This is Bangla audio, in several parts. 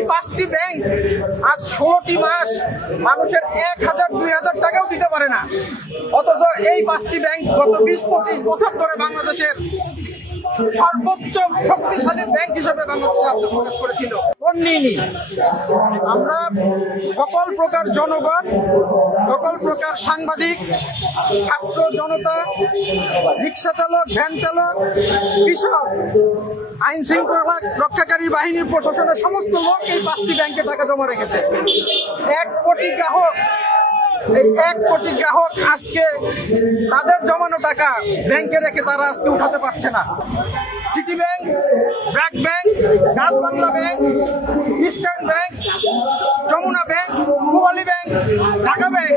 এই 5টি ব্যাংক আজ 16টি মাস মানুষের 1000-2000 টাকাও দিতে পারে না, অথচ এই 5টি ব্যাংক গত 20-25 বছর ধরে বাংলাদেশের সর্বোচ্চ শক্তিশালী ব্যাংক হিসেবে বাংলাদেশে আত্মপ্রকাশ করেছিল। আমরা সকল প্রকার জনগণ, সকল প্রকার সাংবাদিক, ছাত্র জনতা, রিক্সা চালক, ভ্যান চালক, কৃষক, আইন শৃঙ্খলা রক্ষাকারী বাহিনীর প্রশাসনের সমস্ত লোক এই 5টি ব্যাংকে টাকা জমা রেখেছে। 1 কোটি গ্রাহক, এই 1 কোটি গ্রাহক আজকে তাদের জমানো টাকা ব্যাংকে রেখে তারা আজকে উঠাতে পারছে না। City bank, BRAC bank, Dutch Bangla bank, eastern bank, Jamuna bank, Pubali bank, Dhaka bank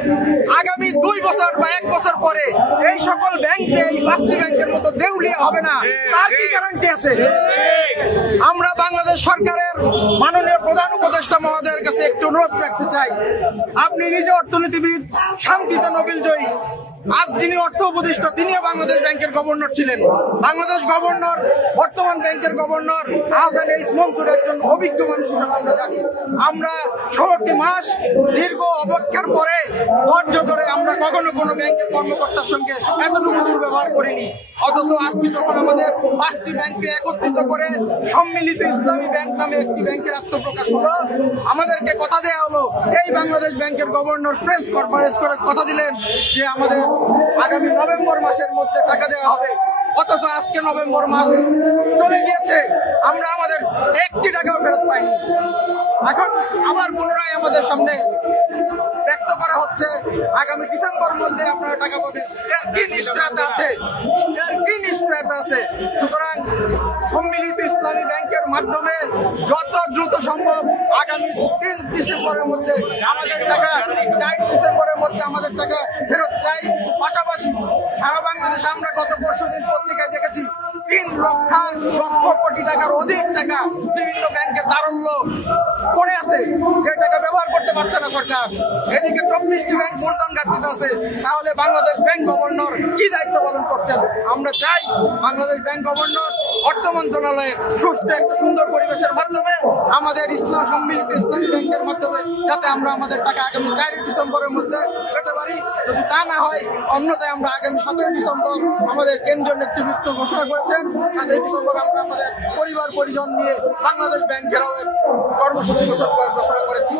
আগামী 2 বছর বা 1 বছর পরে এই সকল ব্যাংক যে এই 5টি ব্যাংকের মতো দেউলিয়া হবে না, তার কি গ্যারান্টি আছে? আমরা বাংলাদেশ সরকারের মাননীয় প্রধান উপদেষ্টা মহোদয়ের কাছে একটু অনুরোধ রাখতে চাই, আপনি নিজে অর্থনীতিবিদ, শান্তিতে নোবেল জয়ী, আজ যিনি অর্থ উপদেষ্টা তিনিও বাংলাদেশ ব্যাংকের গভর্নর ছিলেন। বাংলাদেশ গভর্নর, বর্তমান ব্যাংকের গভর্নর আহসান এইচ মনসুর একজন অভিজ্ঞ মানুষ হিসেবে আমরা জানি। আমরা 16টি মাস দীর্ঘ অপেক্ষার পরে ধৈর্য ধরে আমরা কখনো কোনো ব্যাংকের কর্মকর্তার সঙ্গে এতটুকু দুর্ব্যবহার করিনি, অথচ আজকে যখন আমাদের 5টি ব্যাংককে একত্রিত করে সম্মিলিত ইসলামী ব্যাংক নামে একটি ব্যাংকের আত্মপ্রকাশ হলো, আমাদেরকে কথা দেওয়া হলো, এই বাংলাদেশ ব্যাংকের গভর্নর প্রেস কনফারেন্স করে কথা দিলেন যে আমাদের আগামী নভেম্বর মাসের মধ্যে টাকা দেওয়া হবে, অথচ আজকে নভেম্বর মাস চলে গিয়েছে, আমরা আমাদের 1টি টাকাও ফেরত পাইনি। এখন আবার পুনরায় আমাদের সামনে ব্যক্ত করা হচ্ছে আগামী ডিসেম্বরের মধ্যে আপনারা টাকা পাবেন। এর কি নিশ্চয়তা আছে? এর কি নিশ্চয়তা আছে? সুতরাং সম্মিলিত ইসলামী ব্যাংকের মাধ্যমে যত দ্রুত সম্ভব আগামী 3 ডিসেম্বরের মধ্যে আমাদের টাকা, 4 ডিসেম্বরের মধ্যে আমাদের টাকা ফেরত চাই। পাশাপাশি সারা বাংলাদেশে আমরা গত পরশুদিন পত্রিকায় দেখেছি 3 লক্ষ কোটি টাকার অধিক টাকা বিভিন্ন ব্যাংকে তারল্য পড়ে আছে, যে টাকা ব্যবহার করতে পারছে না সরকার। এদিকে 24টি ব্যাংক মূলধন ঘাটতিতে আছে, তাহলে বাংলাদেশ ব্যাংক গভর্নর কি দায়িত্ব পালন করছেন? আমরা চাই বাংলাদেশ ব্যাংক গভর্নর অর্থ মন্ত্রণালয়ের সুষ্ঠু একটা সুন্দর পরিবেশের মাধ্যমে আমাদের সম্মিলিত ইসলামী ব্যাংকের মাধ্যমে যাতে আমরা আমাদের টাকা আগামী 4 ডিসেম্বরের মধ্যে পেতে পারি। যদি তা না হয়, অন্যথায় আমরা আগামী 17 ডিসেম্বর আমাদের কেন্দ্রীয় নেতৃবৃন্দ ঘোষণা করেছেন 7 ডিসেম্বর আমরা আমাদের পরিবার পরিজন নিয়ে বাংলাদেশ ব্যাংক ঘেরাওয়ের কর্মসূচি ঘোষণা করেছি।